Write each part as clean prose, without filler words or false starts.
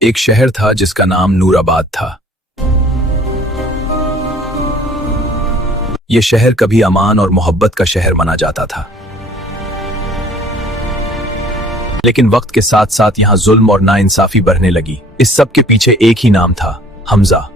एक शहर था जिसका नाम नूराबाद था। यह शहर कभी अमान और मोहब्बत का शहर माना जाता था, लेकिन वक्त के साथ साथ यहां जुल्म और नाइंसाफी बढ़ने लगी। इस सब के पीछे एक ही नाम था, हमजा।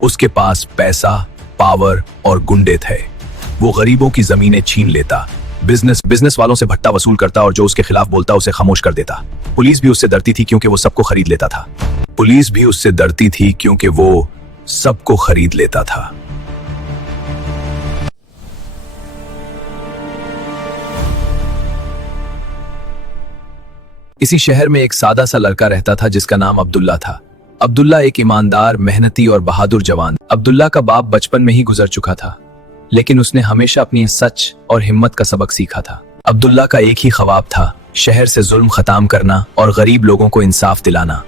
उसके पास पैसा, पावर और गुंडे थे। वो गरीबों की जमीनें छीन लेता, बिजनेस वालों से भट्टा वसूल करता और जो उसके खिलाफ बोलता उसे खामोश कर देता। पुलिस भी उससे डरती थी क्योंकि वो सबको खरीद लेता था। पुलिस भी उससे डरती थी क्योंकि वो सबको खरीद लेता था। इसी शहर में एक सादा सा लड़का रहता था जिसका नाम अब्दुल्ला था। अब्दुल्ला एक ईमानदार, मेहनती और बहादुर जवान। अब्दुल्ला का बाप बचपन में ही गुजर चुका था, लेकिन उसने हमेशा अपनी सच और हिम्मत का सबक सीखा था। अब्दुल्ला का एक ही ख्वाब था, शहर से जुल्म खत्म करना और गरीब लोगों को इंसाफ दिलाना।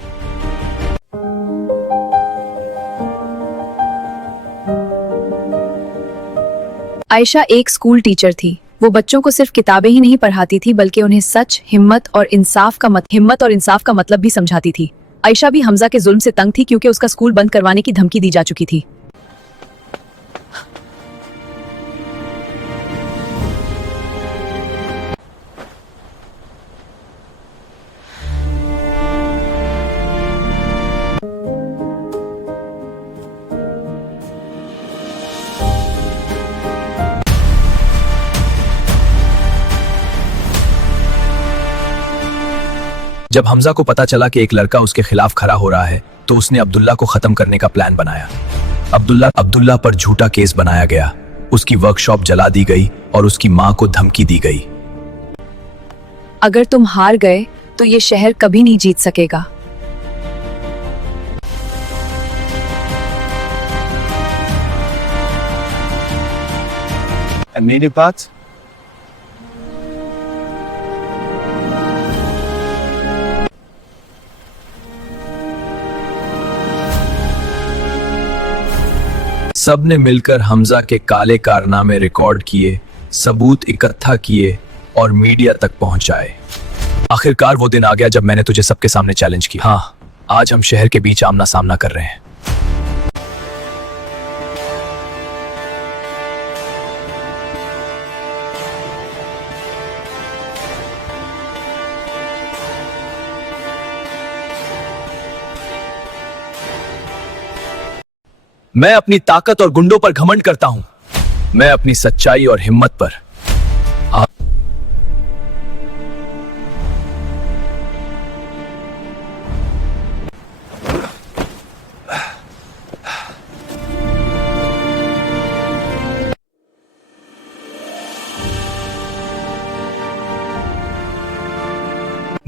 आयशा एक स्कूल टीचर थी। वो बच्चों को सिर्फ किताबें ही नहीं पढ़ाती थी, बल्कि उन्हें सच, हिम्मत और इंसाफ का मतलब भी समझाती थी। आयशा भी हमजा के जुल्म से तंग थी क्योंकि उसका स्कूल बंद करवाने की धमकी दी जा चुकी थी। जब हमजा को पता चला कि एक लड़का उसके खिलाफ खड़ा हो रहा है, तो उसने अब्दुल्ला को खत्म करने का प्लान बनाया। अब्दुल्ला पर झूठा केस बनाया गया, उसकी वर्कशॉप जला दी गई और उसकी मां को धमकी दी गई। अगर तुम हार गए तो ये शहर कभी नहीं जीत सकेगा। मेरे पास सबने मिलकर हमजा के काले कारनामे रिकॉर्ड किए, सबूत इकट्ठा किए और मीडिया तक पहुंचाए। आखिरकार वो दिन आ गया जब मैंने तुझे सबके सामने चैलेंज किया। हाँ, आज हम शहर के बीच आमना सामना कर रहे हैं। मैं अपनी ताकत और गुंडों पर घमंड करता हूं। मैं अपनी सच्चाई और हिम्मत पर।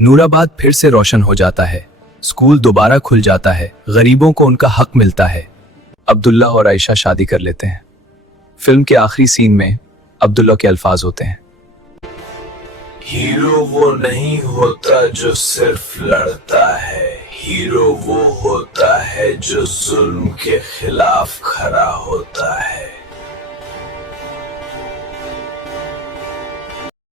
नूराबाद फिर से रोशन हो जाता है, स्कूल दोबारा खुल जाता है, गरीबों को उनका हक मिलता है। अब्दुल्ला और आयशा शादी कर लेते हैं। फिल्म के आखिरी सीन में अब्दुल्ला के अल्फाज होते हैं, हीरो वो नहीं होता जो सिर्फ लड़ता है, हीरो वो होता है जो जुल्म के खिलाफ खड़ा होता है।